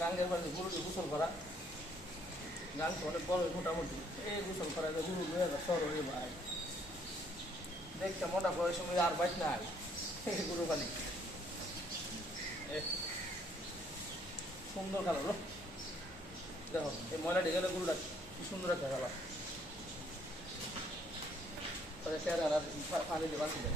গাঙ্গের পাশে গরুকে গোসল করা গাং তো অনেক বড় মোটামুটি এই গোসল করা গরু 2016 ভাই দেখতে মনে করে সময় আর বাইক নাই গরু খালি সুন্দর কালার দেখো এই ময়লা ঢেকে গরুটা কি সুন্দর একটা কালার পানি দিয়ে বাঁচিয়ে